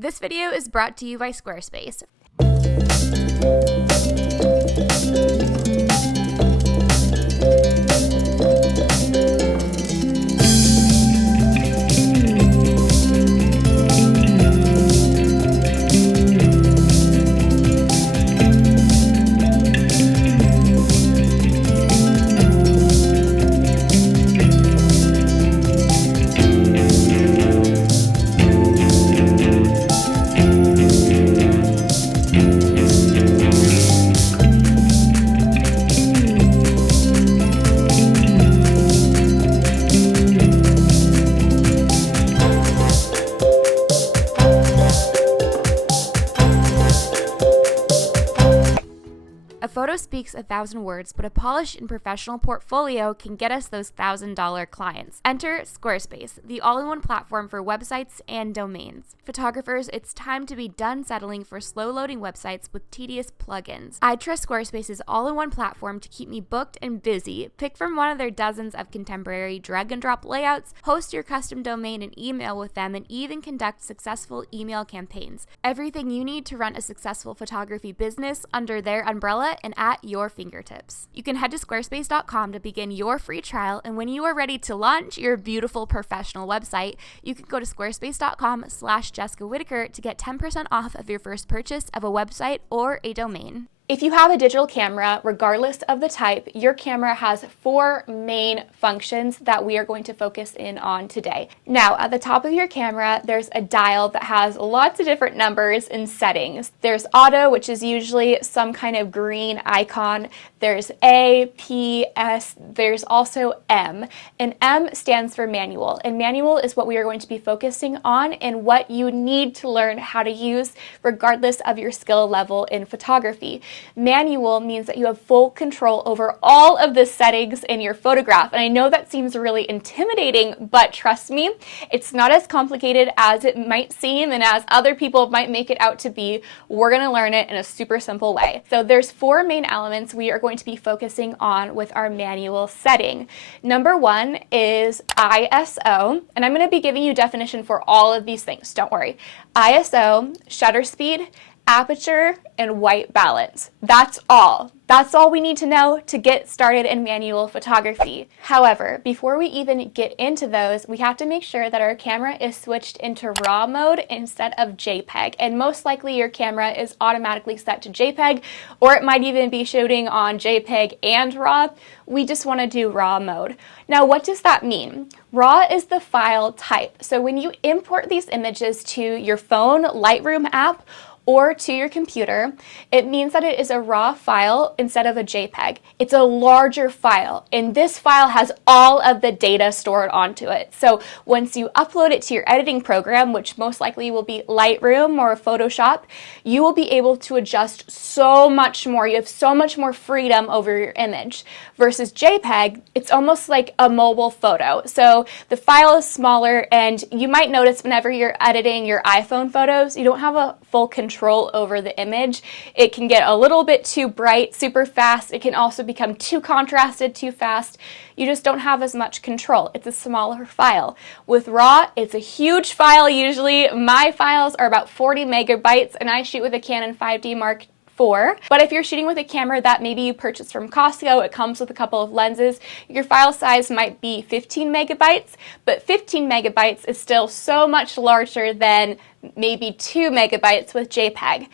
This video is brought to you by Squarespace. A photo speaks 1,000 words, but a polished and professional portfolio can get us those $1,000 clients. Enter Squarespace, the all-in-one platform for websites and domains. Photographers, it's time to be done settling for slow-loading websites with tedious plugins. I trust Squarespace's all-in-one platform to keep me booked and busy. Pick from one of their dozens of contemporary drag-and-drop layouts, host your custom domain and email with them, and even conduct successful email campaigns. Everything you need to run a successful photography business under their umbrella and at your fingertips. You can head to squarespace.com to begin your free trial, and when you are ready to launch your beautiful professional website, you can go to squarespace.com/Jessica Whitaker to get 10% off of your first purchase of a website or a domain. If you have a digital camera, regardless of the type, your camera has 4 main functions that we are going to focus in on today. Now, at the top of your camera, there's a dial that has lots of different numbers and settings. There's auto, which is usually some kind of green icon. There's A, P, S, there's also M. And M stands for manual. And manual is what we are going to be focusing on and what you need to learn how to use regardless of your skill level in photography. Manual means that you have full control over all of the settings in your photograph. And I know that seems really intimidating, but trust me, it's not as complicated as it might seem and as other people might make it out to be. We're going to learn it in a super simple way. So there's 4 main elements we are going to be focusing on with our manual setting. Number 1 is ISO, and I'm going to be giving you definition for all of these things. Don't worry. ISO, shutter speed, aperture, and white balance. That's all. That's all we need to know to get started in manual photography. However, before we even get into those, we have to make sure that our camera is switched into RAW mode instead of JPEG. And most likely your camera is automatically set to JPEG, or it might even be shooting on JPEG and RAW. We just want to do RAW mode. Now, what does that mean? RAW is the file type. So when you import these images to your phone Lightroom app, or to your computer, it means that it is a RAW file instead of a JPEG. It's a larger file, and this file has all of the data stored onto it. So once you upload it to your editing program, which most likely will be Lightroom or Photoshop, you will be able to adjust so much more. You have so much more freedom over your image. Versus JPEG, it's almost like a mobile photo. So the file is smaller, and you might notice whenever you're editing your iPhone photos, you don't have a full control over the image. It can get a little bit too bright super fast. It can also become too contrasted too fast. You just don't have as much control. It's a smaller file. With RAW, it's a huge file usually. My files are about 40 megabytes, and I shoot with a Canon 5D Mark IV. But if you're shooting with a camera that maybe you purchased from Costco, it comes with a couple of lenses, your file size might be 15 megabytes, but 15 megabytes is still so much larger than maybe 2 megabytes with JPEG.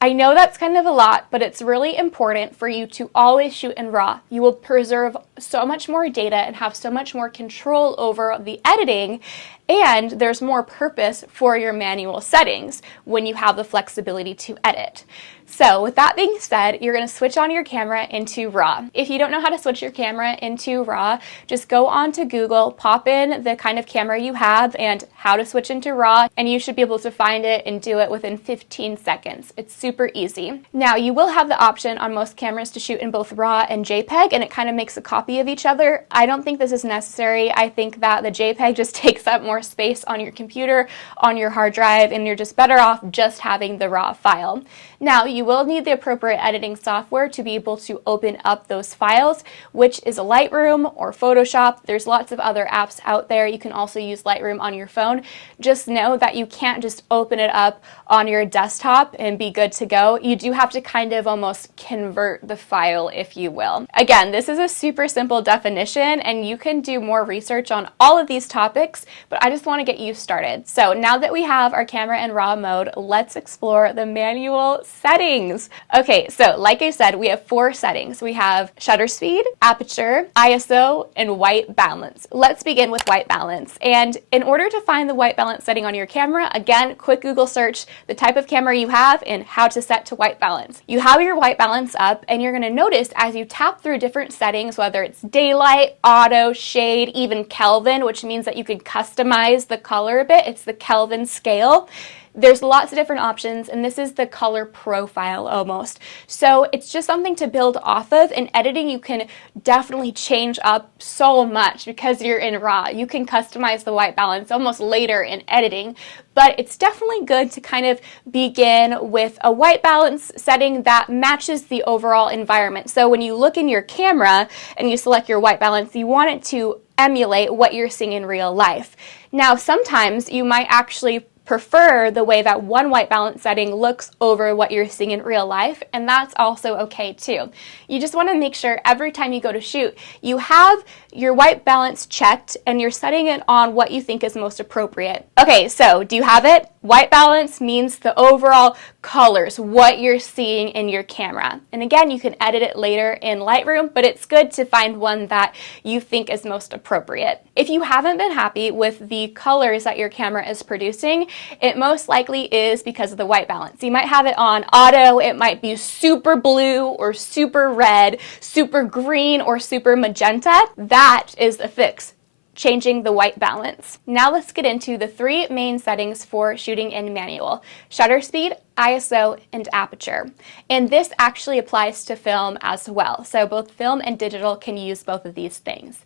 I know that's kind of a lot, but it's really important for you to always shoot in RAW. You will preserve so much more data and have so much more control over the editing, and there's more purpose for your manual settings when you have the flexibility to edit. So with that being said, you're going to switch on your camera into RAW. If you don't know how to switch your camera into RAW, just go on to Google, pop in the kind of camera you have and how to switch into RAW, and you should be able to find it and do it within 15 seconds. It's super easy. Now, you will have the option on most cameras to shoot in both RAW and JPEG, and it kind of makes a copy of each other. I don't think this is necessary. I think that the JPEG just takes up more more space on your computer, on your hard drive, and you're just better off just having the raw file. Now, you will need the appropriate editing software to be able to open up those files, which is Lightroom or Photoshop. There's lots of other apps out there. You can also use Lightroom on your phone. Just know that you can't just open it up on your desktop and be good to go. You do have to kind of almost convert the file, if you will. Again, this is a super simple definition, and you can do more research on all of these topics, but I just want to get you started. So now that we have our camera in RAW mode, let's explore the manual settings. Okay, so like I said, we have 4 settings. We have shutter speed, aperture, ISO, and white balance. Let's begin with white balance. And in order to find the white balance setting on your camera, again, quick Google search the type of camera you have and how to set to white balance. You have your white balance up, and you're going to notice as you tap through different settings, whether it's daylight, auto, shade, even Kelvin, which means that you can customize the color a bit. It's the Kelvin scale. There's lots of different options, and this is the color profile almost. So it's just something to build off of. In editing, you can definitely change up so much because you're in RAW. You can customize the white balance almost later in editing, but it's definitely good to kind of begin with a white balance setting that matches the overall environment. So when you look in your camera and you select your white balance, you want it to emulate what you're seeing in real life. Now, sometimes you might actually prefer the way that one white balance setting looks over what you're seeing in real life, and that's also okay too. You just want to make sure every time you go to shoot, you have your white balance checked and you're setting it on what you think is most appropriate. Okay, so do you have it? White balance means the overall colors, what you're seeing in your camera. And again, you can edit it later in Lightroom, but it's good to find one that you think is most appropriate. If you haven't been happy with the colors that your camera is producing, it most likely is because of the white balance. You might have it on auto, it might be super blue or super red, super green or super magenta. That is the fix, changing the white balance. Now let's get into the 3 main settings for shooting in manual: shutter speed, ISO, and aperture. And this actually applies to film as well. So both film and digital can use both of these things.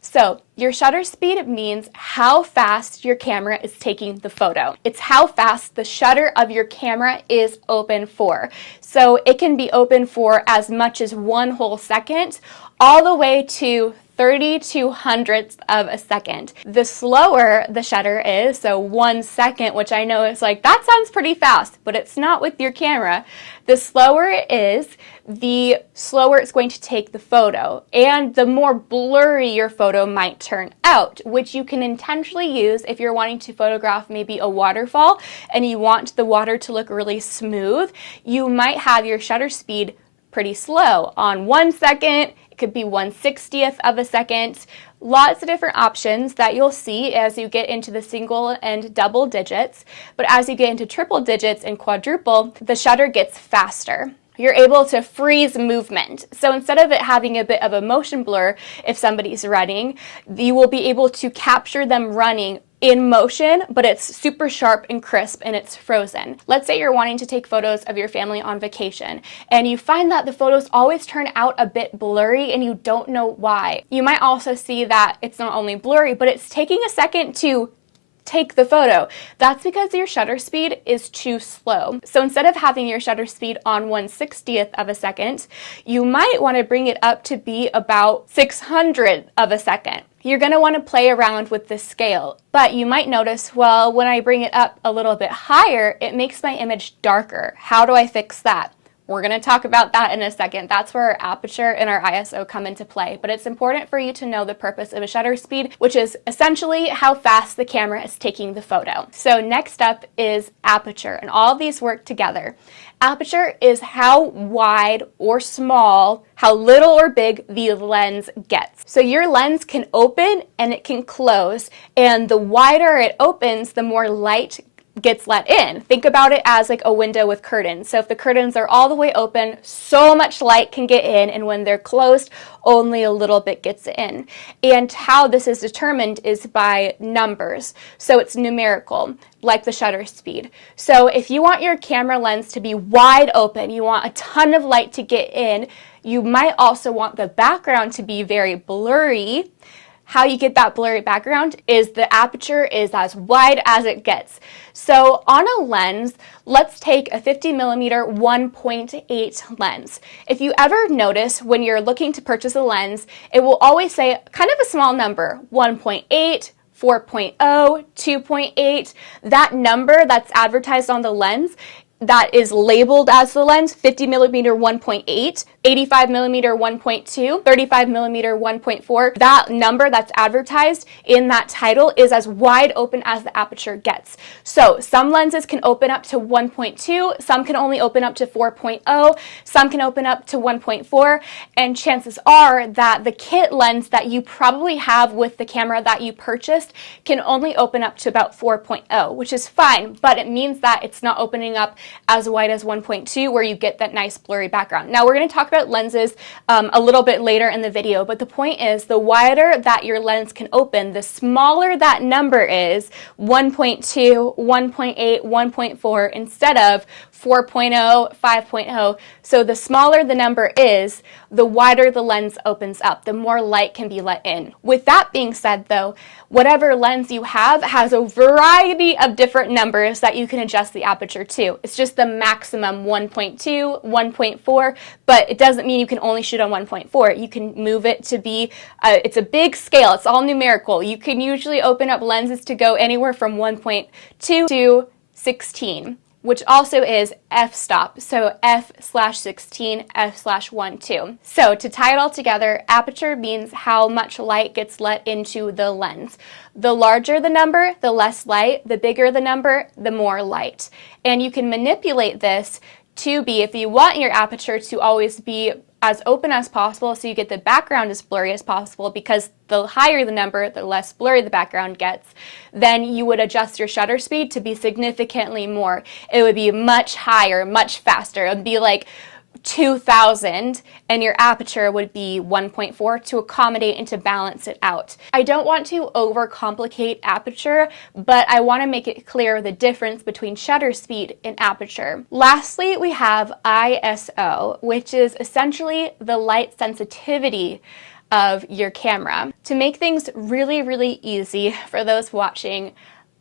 So your shutter speed means how fast your camera is taking the photo. It's how fast the shutter of your camera is open for. So it can be open for as much as 1 whole second, all the way to 32 hundredths of a second. The slower the shutter is, so 1 second, which I know is like, that sounds pretty fast, but it's not with your camera. The slower it is, the slower it's going to take the photo, and the more blurry your photo might turn out, which you can intentionally use if you're wanting to photograph maybe a waterfall and you want the water to look really smooth. You might have your shutter speed pretty slow on 1 second. It could be 1/60th of a second. Lots of different options that you'll see as you get into the single and double digits. But as you get into triple digits and quadruple, the shutter gets faster. You're able to freeze movement. So instead of it having a bit of a motion blur if somebody's running, you will be able to capture them running in motion, but it's super sharp and crisp and it's frozen. Let's say you're wanting to take photos of your family on vacation and you find that the photos always turn out a bit blurry and you don't know why. You might also see that it's not only blurry, but it's taking a second to take the photo. That's because your shutter speed is too slow. So instead of having your shutter speed on 1/60th of a second, you might want to bring it up to be about 600th of a second. You're going to want to play around with the scale, but you might notice, well, when I bring it up a little bit higher, it makes my image darker. How do I fix that? We're going to talk about that in a second. That's where our aperture and our ISO come into play. But it's important for you to know the purpose of a shutter speed, which is essentially how fast the camera is taking the photo. So next up is aperture, and all of these work together. Aperture is how wide or small, how little or big the lens gets. So your lens can open and it can close, and the wider it opens, the more light gets let in. Think about it as like a window with curtains. So if the curtains are all the way open, so much light can get in, and when they're closed, only a little bit gets in. And how this is determined is by numbers. So it's numerical, like the shutter speed. So if you want your camera lens to be wide open, you want a ton of light to get in, you might also want the background to be very blurry. how you get that blurry background is the aperture is as wide as it gets. So on a lens, let's take a 50mm 1.8 lens. If you ever notice when you're looking to purchase a lens, it will always say kind of a small number, 1.8, 4.0, 2.8. That number that's advertised on the lens that is labeled as the lens, 50mm 1.8, 85mm 1.2, 35mm 1.4, that number that's advertised in that title is as wide open as the aperture gets. So some lenses can open up to 1.2, some can only open up to 4.0, some can open up to 1.4, and chances are that the kit lens that you probably have with the camera that you purchased can only open up to about 4.0, which is fine, but it means that it's not opening up as wide as 1.2 where you get that nice blurry background. Now we're going to talk about lenses a little bit later in the video, but the point is the wider that your lens can open, the smaller that number is, 1.2, 1.8, 1.4 instead of 4.0, 5.0. So the smaller the number is, the wider the lens opens up, the more light can be let in. With that being said though, whatever lens you have has a variety of different numbers that you can adjust the aperture to. It's just the maximum 1.2, 1.4, but it doesn't mean you can only shoot on 1.4. You can move it to be, it's a big scale, it's all numerical. You can usually open up lenses to go anywhere from 1.2 to 16. Which also is f-stop, so f/16, f/1.2. So to tie it all together, aperture means how much light gets let into the lens. The larger the number, the less light. The bigger the number, the more light. And you can manipulate this to be, if you want your aperture to always be as open as possible so you get the background as blurry as possible, because the higher the number, the less blurry the background gets, then you would adjust your shutter speed to be significantly more. It would be much higher, much faster. It would be like 2000 and your aperture would be 1.4 to accommodate and to balance it out. I don't want to overcomplicate aperture, but I want to make it clear the difference between shutter speed and aperture. Lastly, we have ISO, which is essentially the light sensitivity of your camera. To make things really, really easy for those watching,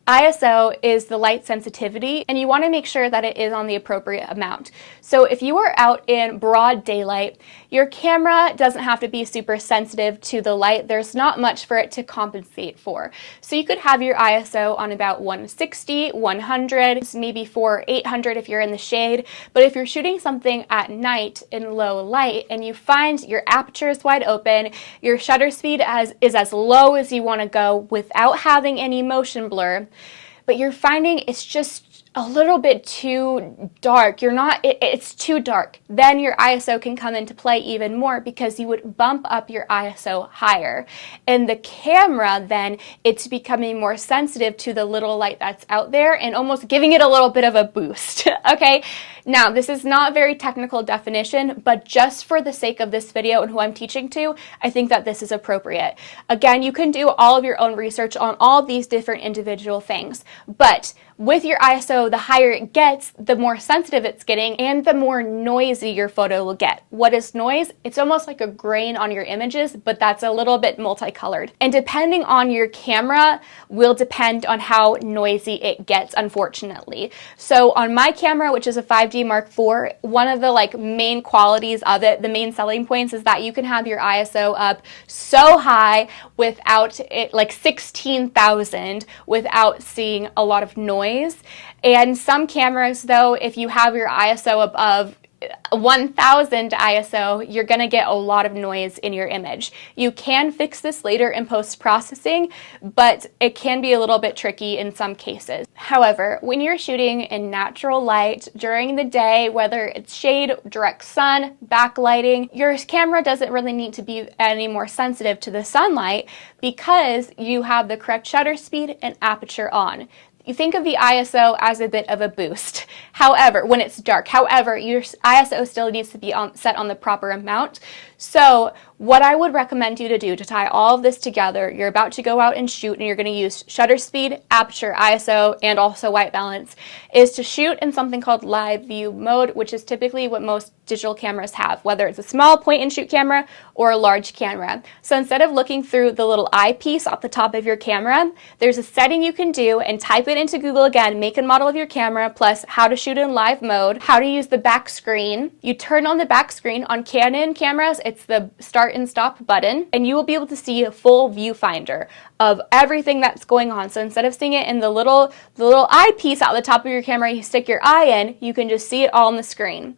ISO is the light sensitivity, and you want to make sure that it is on the appropriate amount. So if you are out in broad daylight, your camera doesn't have to be super sensitive to the light. There's not much for it to compensate for. So you could have your ISO on about 160, 100, maybe 800 if you're in the shade. But if you're shooting something at night in low light and you find your aperture is wide open, your shutter speed is as low as you want to go without having any motion blur, but you're finding it's just a little bit too dark, it's too dark, then your ISO can come into play even more, because you would bump up your ISO higher. And the camera then, it's becoming more sensitive to the little light that's out there and almost giving it a little bit of a boost, okay? Now, this is not a very technical definition, but just for the sake of this video and who I'm teaching to, I think that this is appropriate. Again, you can do all of your own research on all these different individual things, but with your ISO, the higher it gets, the more sensitive it's getting and the more noisy your photo will get. What is noise? It's almost like a grain on your images, but that's a little bit multicolored. And depending on your camera will depend on how noisy it gets, unfortunately. So on my camera, which is a 5D Mark IV, one of the main qualities of it, the main selling points, is that you can have your ISO up so high without it, 16,000, without seeing a lot of noise. And some cameras, though, if you have your ISO above 1000 ISO, you're going to get a lot of noise in your image. You can fix this later in post-processing, but it can be a little bit tricky in some cases. However, when you're shooting in natural light during the day, whether it's shade, direct sun, backlighting, your camera doesn't really need to be any more sensitive to the sunlight because you have the correct shutter speed and aperture on. You think of the ISO as a bit of a boost. However, when it's dark, your ISO still needs to be set on the proper amount. So What I would recommend you to do to tie all of this together, you're about to go out and shoot and you're going to use shutter speed, aperture, ISO, and also white balance, is to shoot in something called live view mode, which is typically what most digital cameras have, whether it's a small point and shoot camera or a large camera. So instead of looking through the little eyepiece off the top of your camera, there's a setting you can do and type it into Google again, make and model of your camera, plus how to shoot in live mode, how to use the back screen. You turn on the back screen. On Canon cameras, it's the start and stop button, and you will be able to see a full viewfinder of everything that's going on. So instead of seeing it in the little eyepiece out the top of your camera you stick your eye in, you can just see it all on the screen.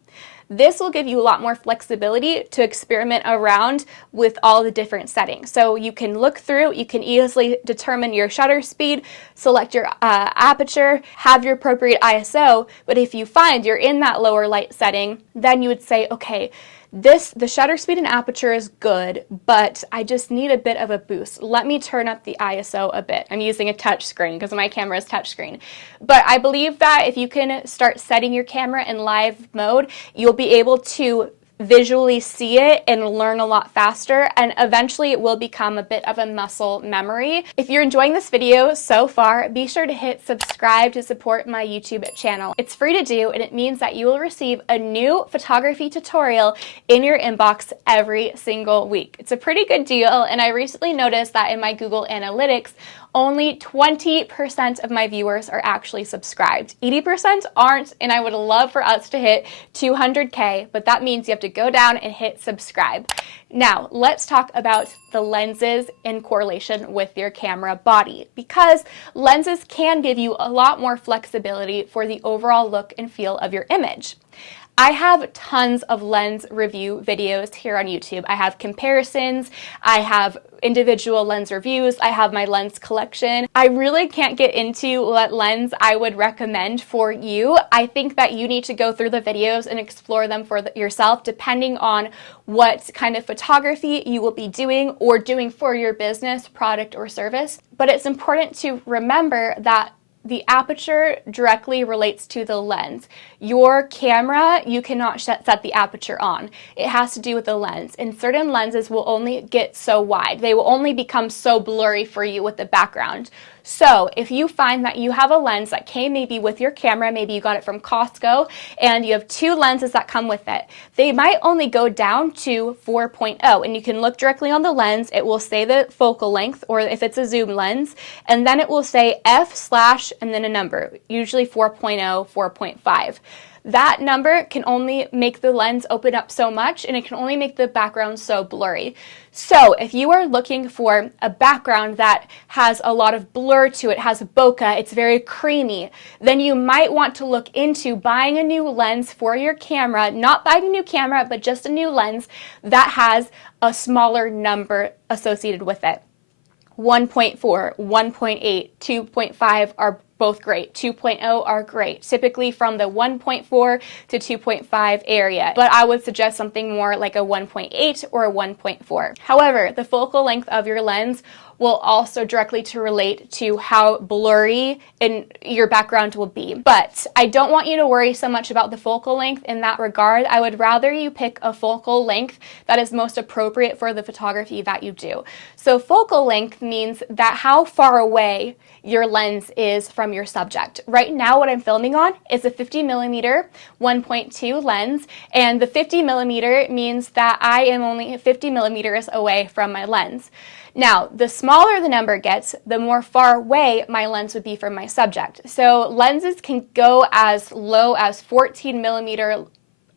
This will give you a lot more flexibility to experiment around with all the different settings. So you can look through, you can easily determine your shutter speed, select your aperture, have your appropriate ISO, but if you find you're in that lower light setting, then you would say, okay, the shutter speed and aperture is good, but I just need a bit of a boost. Let me turn up the ISO a bit. I'm using a touch screen because my camera is touchscreen. But I believe that if you can start setting your camera in live mode, you'll be able to visually see it and learn a lot faster, and eventually it will become a bit of a muscle memory. If you're enjoying this video so far, be sure to hit subscribe to support my YouTube channel. It's free to do, and it means that you will receive a new photography tutorial in your inbox every single week. It's a pretty good deal, and I recently noticed that in my Google Analytics, only 20% of my viewers are actually subscribed. 80% aren't, and I would love for us to hit 200K, but that means you have to go down and hit subscribe. Now, let's talk about the lenses in correlation with your camera body, because lenses can give you a lot more flexibility for the overall look and feel of your image. I have tons of lens review videos here on YouTube. I have comparisons, I have individual lens reviews, I have my lens collection. I really can't get into what lens I would recommend for you. I think that you need to go through the videos and explore them for yourself, depending on what kind of photography you will be doing or doing for your business, product, or service. But it's important to remember that the aperture directly relates to the lens. Your camera, you cannot set the aperture on. It has to do with the lens. And certain lenses will only get so wide. They will only become so blurry for you with the background. So if you find that you have a lens that came maybe with your camera, maybe you got it from Costco, and you have two lenses that come with it, they might only go down to 4.0, and you can look directly on the lens. It will say the focal length, or if it's a zoom lens, and then it will say f/ and then a number, usually 4.0, 4.5. That number can only make the lens open up so much, and it can only make the background so blurry. So if you are looking for a background that has a lot of blur to it, has bokeh, it's very creamy, then you might want to look into buying a new lens for your camera, not buying a new camera, but just a new lens that has a smaller number associated with it. 1.4, 1.8, 2.5 are both great. 2.0 are great, typically from the 1.4 to 2.5 area, but I would suggest something more like a 1.8 or a 1.4. However, the focal length of your lens will also directly relate to how blurry your background will be. But I don't want you to worry so much about the focal length in that regard. I would rather you pick a focal length that is most appropriate for the photography that you do. So focal length means that how far away your lens is from your subject. Right now, what I'm filming on is a 50mm 1.2 lens, and the 50mm means that I am only 50mm away from my lens. Now, the smaller the number gets, the more far away my lens would be from my subject. So lenses can go as low as 14mm.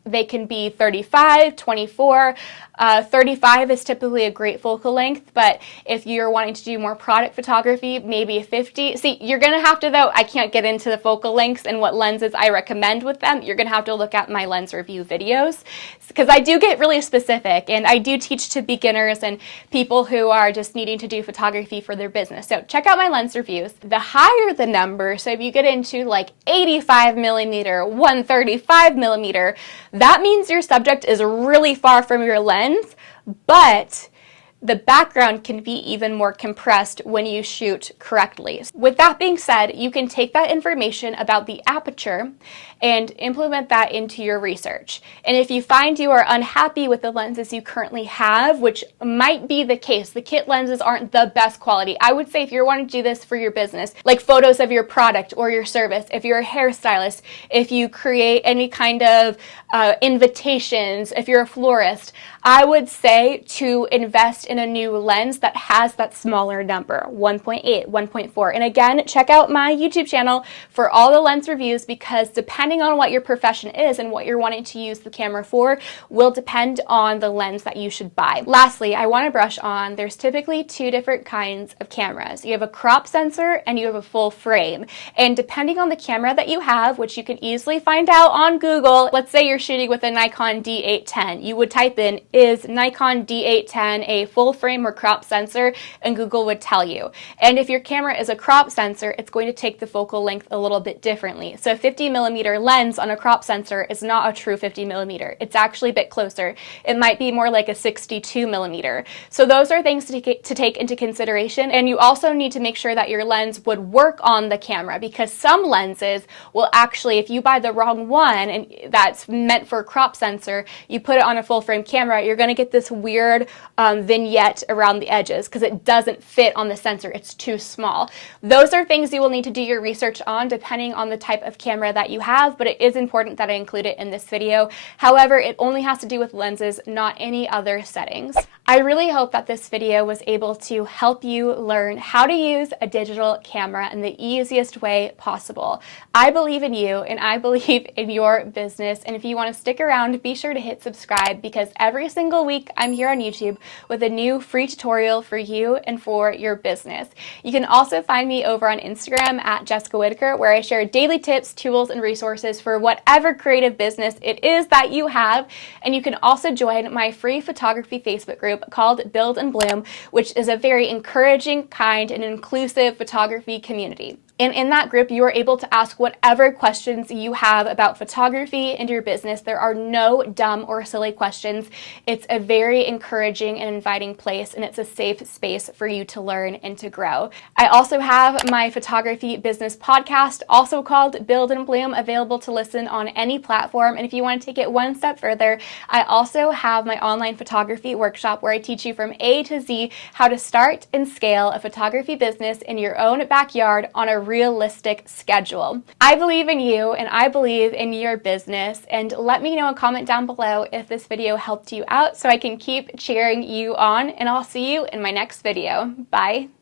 They can be 35, 24, 35 is typically a great focal length, but if you're wanting to do more product photography, maybe a 50. See, you're going to have to, though, I can't get into the focal lengths and what lenses I recommend with them. You're going to have to look at my lens review videos, because I do get really specific, and I do teach to beginners and people who are just needing to do photography for their business. So check out my lens reviews. The higher the number, so if you get into like 85mm, 135mm, that means your subject is really far from your lens, but the background can be even more compressed when you shoot correctly. With that being said, you can take that information about the aperture and implement that into your research. And if you find you are unhappy with the lenses you currently have, which might be the case, the kit lenses aren't the best quality. I would say if you're wanting to do this for your business, like photos of your product or your service, if you're a hairstylist, if you create any kind of invitations, if you're a florist, I would say to invest in a new lens that has that smaller number, 1.8, 1.4. And again, check out my YouTube channel for all the lens reviews, because depending on what your profession is and what you're wanting to use the camera for will depend on the lens that you should buy. Lastly, I want to brush on, there's typically two different kinds of cameras. You have a crop sensor and you have a full frame. And depending on the camera that you have, which you can easily find out on Google, let's say you're shooting with a Nikon D810, you would type in, is Nikon D810 a full frame or crop sensor, and Google would tell you. And if your camera is a crop sensor, it's going to take the focal length a little bit differently. So a 50mm lens on a crop sensor is not a true 50mm. It's actually a bit closer. It might be more like a 62mm. So those are things to take into consideration. And you also need to make sure that your lens would work on the camera, because some lenses will actually, if you buy the wrong one and that's meant for a crop sensor, you put it on a full frame camera, you're going to get this weird vignette around the edges because it doesn't fit on the sensor. It's too small. Those are things you will need to do your research on depending on the type of camera that you have, but it is important that I include it in this video. However, it only has to do with lenses, not any other settings. I really hope that this video was able to help you learn how to use a digital camera in the easiest way possible. I believe in you and I believe in your business, and if you want to stick around, be sure to hit subscribe, because every single week I'm here on YouTube with a new free tutorial for you and for your business. You can also find me over on Instagram at Jessica Whitaker, where I share daily tips, tools, and resources for whatever creative business it is that you have. And you can also join my free photography Facebook group called Build and Bloom, which is a very encouraging, kind, and inclusive photography community. And in that group, you are able to ask whatever questions you have about photography and your business. There are no dumb or silly questions. It's a very encouraging and inviting place, and it's a safe space for you to learn and to grow. I also have my photography business podcast, also called Build and Bloom, available to listen on any platform. And if you want to take it one step further, I also have my online photography workshop where I teach you from A to Z how to start and scale a photography business in your own backyard on a realistic schedule. I believe in you and I believe in your business, and let me know a comment down below if this video helped you out so I can keep cheering you on, and I'll see you in my next video. Bye.